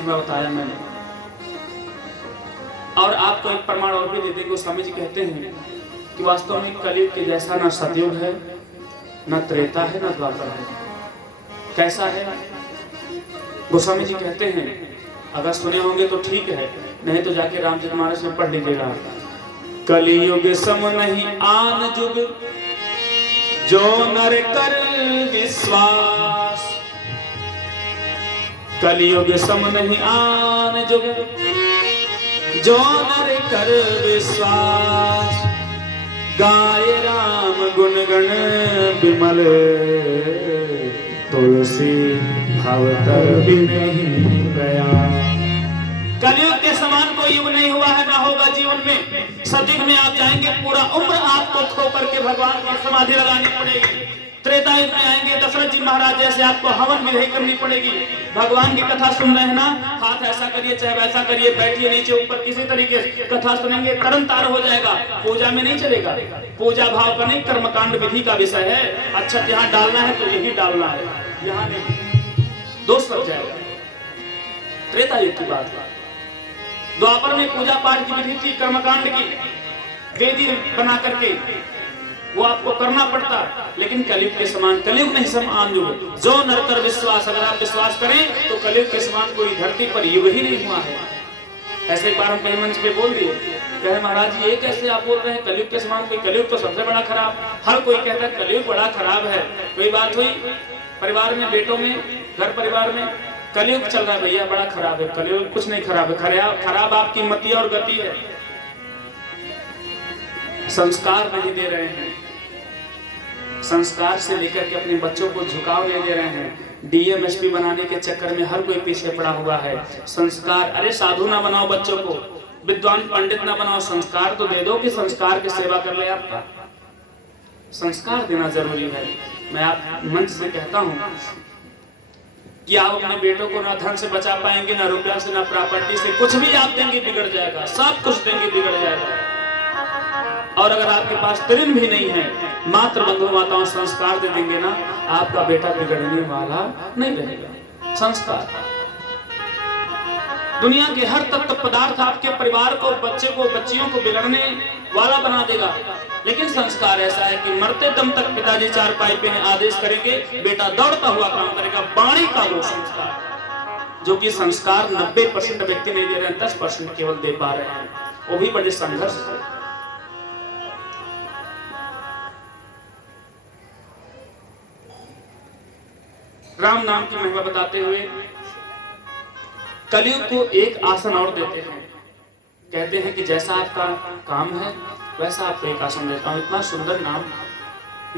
महिमा बताया मैंने। और आपको एक प्रमाण और भी देते, गोस्वामी जी कहते हैं कि वास्तव में कलयुग के जैसा न सतयुग है, न त्रेता है, न द्वापर है। कैसा है? गोस्वामी जी कहते हैं, अगर सुने होंगे तो ठीक है, नहीं तो जाके रामचरितमानस में पढ़ लीजिएगा। कलियुग सम नहीं आन जुग, जो नर कर विश्वास। कलियुग सम नहीं आन जुग, जो नर कर विश्वास। गाय राम गुण गण विमल, तुलसी भवतर बिनहि प्रयास। कलयुग के समान कोई युग नहीं हुआ है, ना होगा जीवन में। सतयुग में आप जाएंगे, पूरा उम्र आपको खो करके भगवान की समाधि लगानी पड़ेगी। त्रेता युग में आएंगे, दशरथ जी महाराज जैसे आपको हवन विधि करनी पड़ेगी। भगवान की कथा सुन रहे हैं ना, हाथ ऐसा करिए चाहे वैसा करिए, बैठिए नीचे ऊपर, किसी तरीके से कथा सुनेंगे, तरन तार हो जाएगा। पूजा में नहीं चलेगा, पूजा भाव का नहीं, कर्मकांड विधि का विषय है। अच्छा यहाँ डालना है तो यही डालना है, यहाँ नहीं, दोष लग जाएगा। त्रेता युग की बात है। द्वापर में पूजा पाठ की विधि थी, कर्मकांड की वेदी बना करके वो आपको करना पड़ता। लेकिन कलयुग के समान, कलयुग नहीं समान युग, जो नर कर विश्वास। अगर आप विश्वास करें तो कलयुग के समान कोई धरती पर युग ही नहीं हुआ है। ऐसे एक बार हम कहीं मंच पे बोल दिए, कहे महाराज जी ये कैसे आप बोल रहे हैं कलयुग के समान कोई? कलयुग तो सबसे बड़ा खराब। हर कोई कहता है कलयुग बड़ा खराब है। कोई बात हुई परिवार में, बेटों में, घर परिवार में, कलयुग चल रहा है भैया, बड़ा खराब है। कलयुग कुछ नहीं खराब है, खराब आपकी मति और गति है। संस्कार नहीं दे रहे हैं, संस्कार से लेकर के अपने बच्चों को झुकाव नहीं दे रहे हैं। डीएम एसपी बनाने के चक्कर में हर कोई पीछे पड़ा हुआ है। संस्कार, अरे साधु ना बनाओ बच्चों को, विद्वान पंडित ना बनाओ, संस्कार तो दे दो कि संस्कार की सेवा कर ले। आपका संस्कार देना जरूरी है। मैं आप मंच से कहता हूँ कि आप अपने बेटों को ना धन से बचा पाएंगे, ना रुपया से, ना प्रॉपर्टी से। कुछ भी आप देंगे बिगड़ जाएगा, सब कुछ देंगे बिगड़ जाएगा। और अगर आपके पास तृण भी नहीं है, मात्र बंधु माताओं संस्कार दे देंगे ना, आपका बेटा बिगड़ने वाला नहीं रहेगा। संस्कार दुनिया के हर तत्व पदार्थ आपके परिवार को, बच्चे को, बच्चियों को बिगड़ने वाला बना देगा। लेकिन संस्कार ऐसा है कि मरते दम तक पिताजी चारपाई पे आदेश करेंगे, बेटा दौड़ता हुआ काम करेगा। वाणी का वो संस्कार, जो कि संस्कार 90% व्यक्ति नहीं दे रहे हैं, 10% केवल दे पा रहे हैं, वो भी बड़े संघर्ष से। राम नाम की महिमा बताते हुए कलयुग को एक आसन और देते हैं। कहते हैं कि जैसा आपका काम है वैसा आपको एक आसन देता हूं। इतना सुंदर नाम,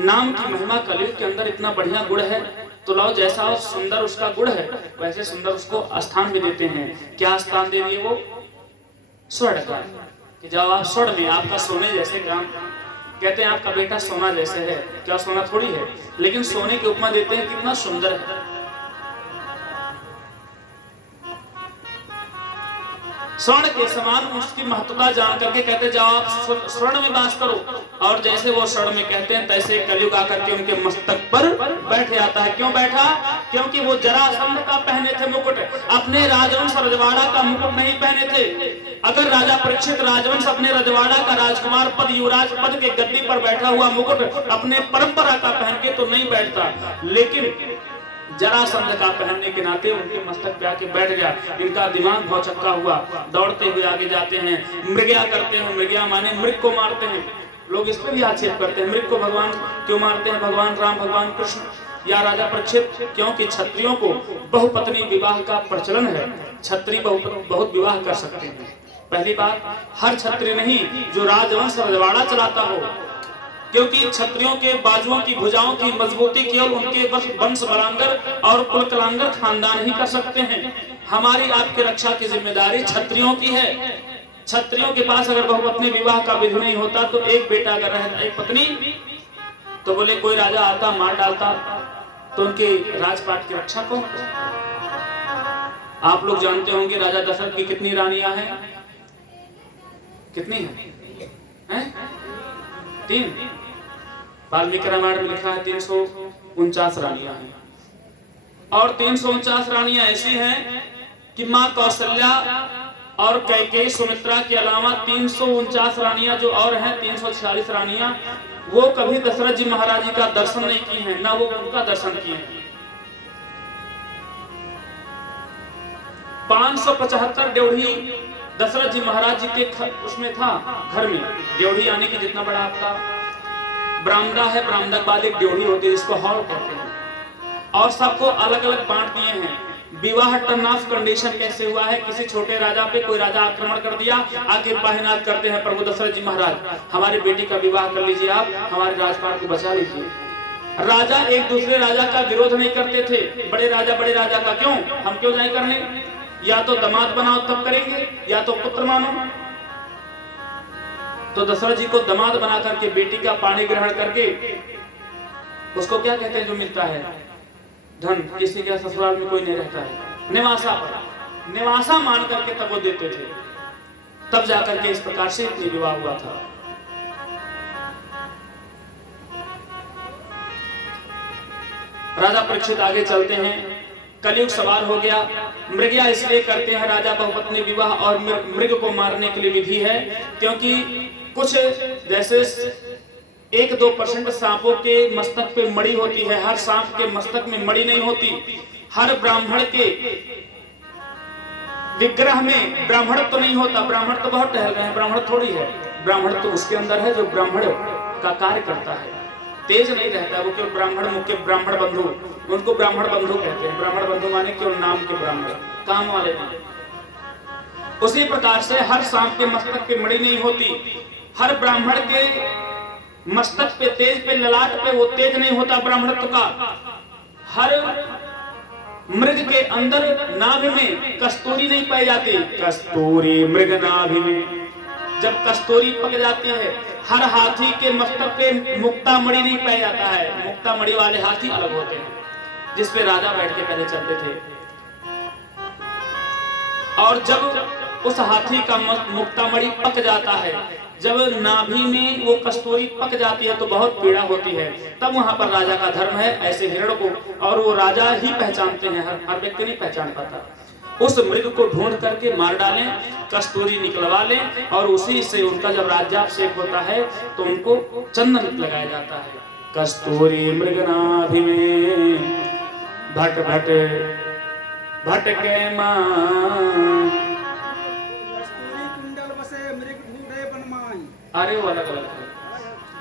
नाम की महिमा कलयुग के अंदर इतना बढ़िया गुण है, तो लाओ जैसा सुंदर उसका गुण है वैसे सुंदर उसको स्थान भी देते हैं। क्या स्थान दे दिए? वो स्वर्ण का, कि जब आप स्वर्ण में, आपका सोने जैसे काम। कहते हैं आपका बेटा सोना जैसे है, क्या सोना थोड़ी है, लेकिन सोने की उपमा देते हैं, कितना सुंदर है। स्वर्ण के समान उसकी महत्वता जान करके कहते जाओ आप स्वर्ण में वास करो। और जैसे वो स्वर्ण में कहते हैं, तैसे कलयुग आकर के उनके मस्तक पर बैठ जाता है। क्यों बैठा? क्योंकि वो जरासंध का पहने थे मुकुट, अपने राजवंश रजवाड़ा का मुकुट नहीं पहने थे। अगर राजा परीक्षित राजवंश अपने रजवाड़ा का राजकुमार पद, युवराज पद के गद्दी पर बैठा हुआ मुकुट अपने परंपरा का पहन के तो नहीं बैठता, लेकिन जरासंध का पहनने के नाते उनके मस्तक पे आके बैठ गया। इनका दिमाग भौचक्का हुआ, दौड़ते हुए आगे जाते हैं, मृग्या करते हैं। मृग्या माने मृग को मारते हैं। लोग इस पर भी आक्षेप करते हैं, मृग को भगवान क्यों मारते हैं? भगवान राम, भगवान कृष्ण या राजा परीक्षित? क्योंकि क्षत्रियों को बहुपत्नी विवाह का प्रचलन है। क्षत्रिय बहुत विवाह कर सकते हैं। पहली बात, हर क्षत्रिय नहीं जो राजवंश रजवाड़ा चलाता हो, क्योंकि क्षत्रियों के बाजुओं की, भुजाओं की मजबूती केवल उनके वंश बलांगर और कुल कलांगर खानदान ही कर सकते हैं। हमारी आपकी रक्षा की जिम्मेदारी क्षत्रियों की है। क्षत्रियों के पास अगर बहुपत्नी विवाह का विधि नहीं होता तो एक बेटा अगर रहता, एक पत्नी, तो बोले कोई राजा आता मार डालता, तो उनके राजपाट की रक्षा कौन करता? आप लोग जानते होंगे राजा दशरथ की कितनी रानियां हैं? कितनी हैं? 3। वाल्मीकि रामायण में लिखा है 349 रानियां हैं। और 349 रानियां ऐसी हैं कि माँ कौशल्या और कैकेयी सुमित्रा के अलावा 349 रानियां जो और हैं, 346 रानियां, वो कभी दशरथ जी महाराज जी का दर्शन नहीं की हैं, ना वो उनका दर्शन किए हैं। 575 ड्योढ़ी दशरथ जी महाराज जी के उसमें था, घर में। ड्योढ़ी यानी कि जितना बड़ा आपका बरामदा है, बरामदा के बाद एक ड्योढ़ी होती है जिसको हॉल कहते हैं, और सबको अलग अलग बांट दिए हैं। विवाह टर्न ऑफ कंडीशन कैसे हुआ है? किसी छोटे राजा पे कोई राजा आक्रमण कर दिया, आके पाहिनात करते हैं प्रभु दशरथ जी महाराज, हमारी बेटी का विवाह कर लीजिए, आप हमारे राजपाट को बचा लीजिए। राजा एक दूसरे राजा का विरोध नहीं करते थे, बड़े राजा का क्यों, हम क्यों जाए करने, या तो दामाद बनाओ तब करेंगे, या तो पुत्र मानो। तो दशरथ जी को दामाद बना करके बेटी का पाणी ग्रहण करके, उसको क्या कहते हैं जो मिलता है धन, किसी के ससुराल में कोई नहीं रहता है, निवासा मान करके तब वो देते थे, तब जाकर के इस प्रकार से विवाह हुआ था। राजा परीक्षित आगे चलते हैं, कलयुग सवार हो गया। मृगया इसलिए करते हैं राजा बहुपत्नी विवाह, और मृग को मारने के लिए विधि है, क्योंकि कुछ जैसे 1-2% सांपों के मस्तक पे मड़ी होती है, हर सांप के मस्तक में मड़ी नहीं होती। हर ब्राह्मण के विग्रह में ब्राह्मण तो नहीं होता, ब्राह्मण तो बहुत टहल गए हैं, ब्राह्मण थोड़ी है, ब्राह्मण तो उसके अंदर है जो ब्राह्मण का कार्य करता है, तेज नहीं रहता है वो, केवल ब्राह्मण मुख्य ब्राह्मण बंधु, उनको ब्राह्मण बंधु कहते हैं। ब्राह्मण बंधु माने केवल नाम के ब्राह्मण, काम वाले नहीं। उसी प्रकार से हर सांप के मस्तक पे मड़ी नहीं होती, हर ब्राह्मण के मस्तक पे तेज पे ललाट पे वो तेज नहीं होता ब्राह्मणत्व का। हर मृग के अंदर नाभि में कस्तूरी नहीं पाई जाती, कस्तूरी मृग नाभि में, जब कस्तूरी पक जाती है। हर हाथी के मस्तक पे मुक्ता मणि नहीं पाया जाता है, मुक्ता मणि वाले हाथी अलग होते हैं, जिसपे राजा बैठ के पहले चलते थे। और जब उस हाथी का मुक्ता मणि पक जाता है, जब नाभि में वो कस्तूरी पक जाती है तो बहुत पीड़ा होती है, तब वहां पर राजा का धर्म है ऐसे हिरण को, और वो राजा ही पहचानते हैं, हर व्यक्ति नहीं पहचान पाता। उस मृग को ढूंढ करके मार डालें, कस्तूरी निकलवा लें, और उसी से उनका जब राज्याभिषेक होता है तो उनको चंदन लगाया जाता है। कस्तूरी मृग नाभि में भट भट भटके मां, अरे वो अलग अलग है,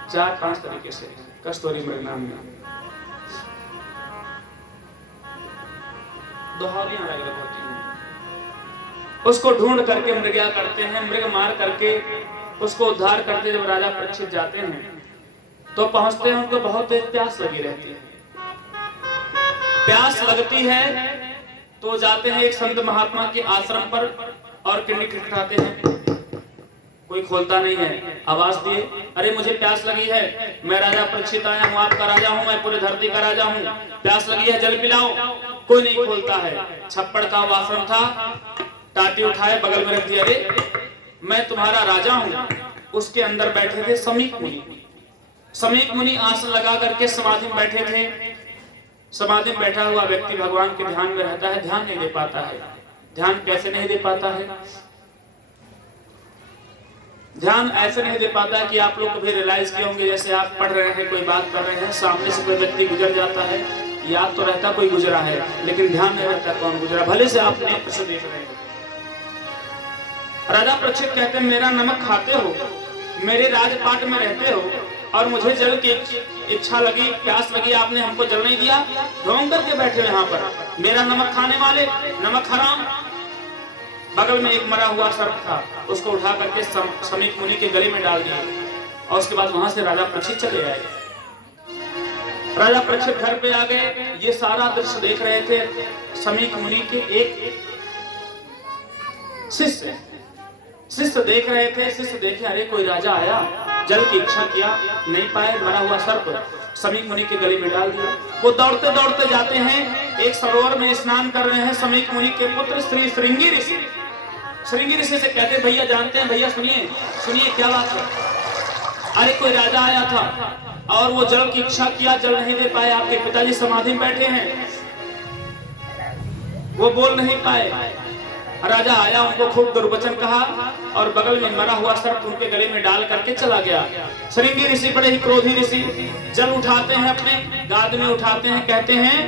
4-5 तरीके से कस्तूरी मृग नाम में दोहरियां अलग अलग होती हैं। उसको ढूंढ करके मृगया करते हैं, मृग मार करके उसको उद्धार करते जब राजा परीक्षित जाते हैं तो पहुंचते हैं, उनको बहुत तेज प्यास लगी रहती है। प्यास लगती है तो जाते हैं एक संत महात्मा के आश्रम पर और किंडी खटखटाते हैं, कोई खोलता नहीं है। आवाज दिए, अरे मुझे प्यास लगी है, मैं राजा परीक्षित आया हूँ, आपका राजा हूँ, मैं पूरे धरती का राजा हूँ, प्यास लगी है, जल पिलाओ। कोई नहीं खोलता है। छप्पड़ का आश्रम था, टाटी उठाए बगल में रख दिया, अरे मैं तुम्हारा राजा हूँ। उसके अंदर बैठे थे समीक मुनि। समीक मुनि आसन लगा करके समाधि में बैठे थे। समाधि में बैठा हुआ व्यक्ति भगवान के ध्यान में रहता है, ध्यान नहीं दे पाता है। ध्यान कैसे नहीं दे पाता है? ध्यान ऐसे नहीं दे पाता है कि आप लोग कभी रियलाइज किए होंगे, जैसे आप पढ़ रहे हैं, कोई बात कर रहे हैं, सामने से कोई व्यक्ति गुजर जाता है, याद तो रहता कोई गुजरा है, लेकिन ध्यान नहीं रहता कौन गुजरा, भले से आप नेत्र से देख रहे हैं। राजा परीक्षित कहते हैं, मेरा नमक खाते हो, मेरे राजपाट में रहते हो, और मुझे जल की इच्छा लगी, प्यास लगी, आपने हमको जल नहीं दिया, ढोंग करके बैठे यहाँ पर, मेरा नमक खाने वाले, नमक हराम। बगल में एक मरा हुआ सर्प था, उसको उठा करके समीक मुनि के गले में डाल दिया, और उसके बाद वहां से राजा परीक्षित चले आए। राजा परीक्षित घर पे आ गए, ये सारा दृश्य देख रहे थे समीक मुनि के एक शिष्य देख रहे थे। शिष्य देखे, अरे कोई राजा आया, जल की इच्छा किया, नहीं पाए, मरा हुआ सर्प समीक मुनि के गले में डाल दिया। वो दौड़ते दौड़ते जाते हैं, एक सरोवर में स्नान कर रहे हैं समीक मुनि के पुत्र श्री श्रृंगी ऋषि। श्रृंगी ऋषि से कहते, भैया जानते हैं, भैया सुनिए सुनिए क्या बात है। अरे कोई राजा आया था और वो जल की इच्छा किया, जल नहीं दे पाए, आपके पिताजी समाधि में बैठे हैं, वो बोल नहीं पाए, राजा आया, उनको खूब दुर्वचन कहा और बगल में मरा हुआ सर्प उनके गले में डाल करके चला गया। श्रृंगी ऋषि बड़े ही क्रोधी ऋषि जल उठाते हैं, अपने गाद में उठाते हैं, कहते हैं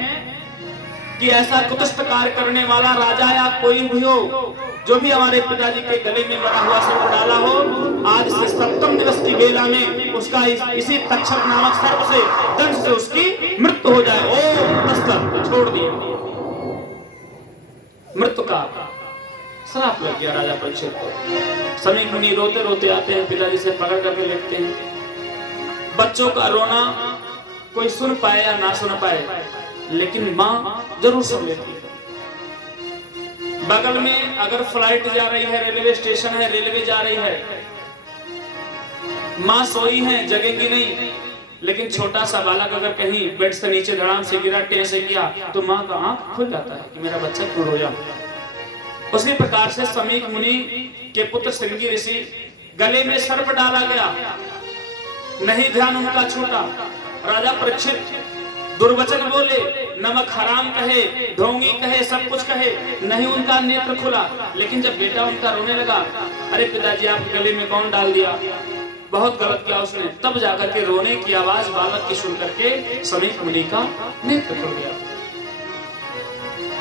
कि ऐसा कुतुष्ट कार्य करने वाला राजा या कोई भी हो, जो भी हमारे पिताजी के गले में मरा हुआ सर्प डाला हो, आज से 7वें दिवस की बेला में उसका इसी तक्षक नामक सर्प से दंश से उसकी मृत्यु हो जाए। ओम तत्सत, छोड़ दिए। मृत्यु का श्राप लग गया राजा परीक्षित को। समीक मुनि रोते रोते आते हैं, पिताजी से पकड़ करके लेटते हैं। बच्चों का रोना कोई सुन पाए या ना सुन पाए, लेकिन माँ जरूर सुन लेती है। बगल में अगर फ्लाइट जा रही है, रेलवे स्टेशन है, रेलवे जा रही है, माँ सोई है, जगेंगी नहीं, लेकिन छोटा सा बालक अगर कहीं बेड से नीचे धड़ाम से गिरा, टें से किया, तो माँ का आंख खुल जाता है कि मेरा बच्चा क्यों रोया। उसी प्रकार से समीक मुनि के पुत्र श्रृंगी ऋषि गले में सर्प डाला गया, नहीं ध्यान उनका छूटा। राजा परीक्षित दुर्वचन बोले, नमक हराम कहे, ढोंगी कहे, सब कुछ कहे, नहीं उनका नेत्र खुला। लेकिन जब बेटा उनका रोने लगा, अरे पिताजी आप गले में कौन डाल दिया, बहुत गलत किया उसने, तब जाकर के रोने की आवाज बालक की सुन करके समीक मुनि का नेत्र खुल गया।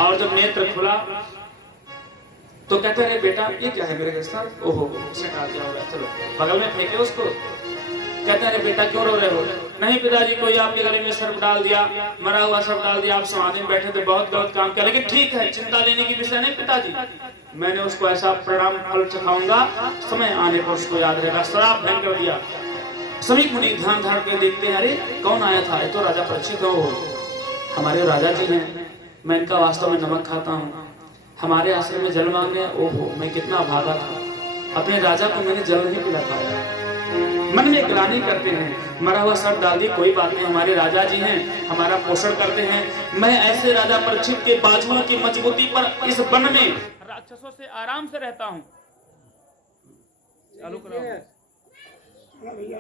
और जब नेत्र खुला तो कहते रहे, बेटा ये क्या है मेरे साथ, ओहो उसे डाल दिया होगा, चलो बगल में फेंके उसको। कहते हैं, बेटा क्यों रो रहे हो? नहीं पिताजी, कोई आपके गले में सर्प डाल दिया, मरा हुआ सर्प डाल दिया, आप समाधि में बैठे थे, बहुत गलत काम किया, लेकिन ठीक है, चिंता लेने की विषय नहीं पिताजी, मैंने उसको ऐसा परिणाम फल चखाऊंगा, समय आने पर उसको याद रहेगा। श्राप भंग कर दिया। समीक मुनि ध्यान धार के देखते हैं, अरे कौन आया था, ये तो राजा परीक्षित हो, हमारे राजा जी हैं, मैं इनका वास्तव में नमक खाता हूँ, हमारे आश्रम में जल मांगने, ओहो मैं कितना भागा था, अपने राजा को मैंने जल नहीं पिला पाया। मन में ग्लानि करते हैं, मरा हुआ सर्प डाल दी, कोई बात नहीं, हमारे राजा जी हैं, हमारा पोषण करते हैं, मैं ऐसे राजा परीक्षित के बाजुओं की मजबूती पर इस वन में राक्षसों से आराम से रहता हूँ। चालू करो भैया।